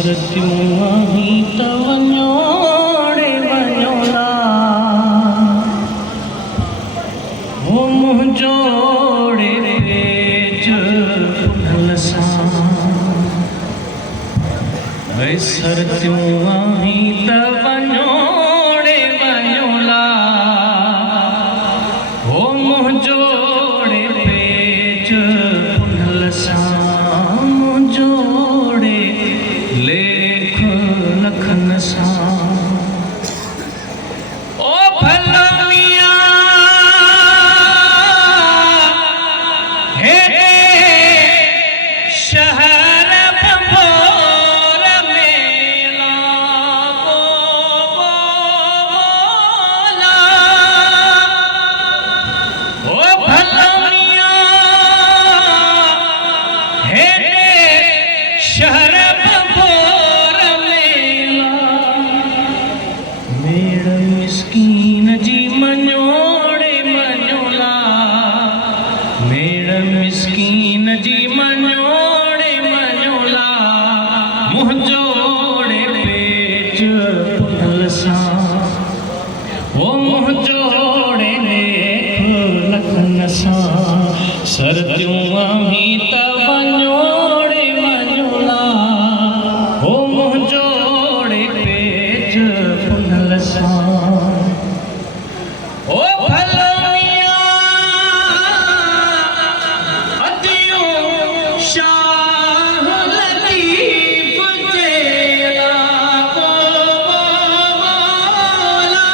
सरतियूं आहीं त वञोड़े वञोला वो मुंहिंजोड़े पेज पुढल सां भई सरतियूं आहीं त वञोड़े वञोला वो मुंहिंजोड़े पेज पुढल सां मुंहिंजोड़े लेख लखन सां ओ भला मियां हे शहर भंबोर में लावो बोला ओ भला मियां हे शहर भंबोर में मेड़ मिस्कीन जी मञोड़े मञोला मेड़ मिस्कीन जी मञोड़े मञोला मुंहिंजोड़े पेच पुढल सां ओ मुंहिंजोड़े लेख लखन सां सरतियूं आहीं त वञोड़े वञोला ओ मुंहिंजोड़े पेच पुढल सां ओ भला मियां अदियूं शाह लतीफ़ जे लाको बोला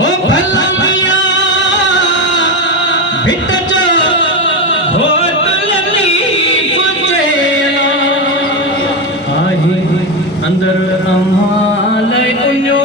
ओ भला मियां भिट जो घोट लतीफ़ जे लाको आहे अंदर अमाल उञो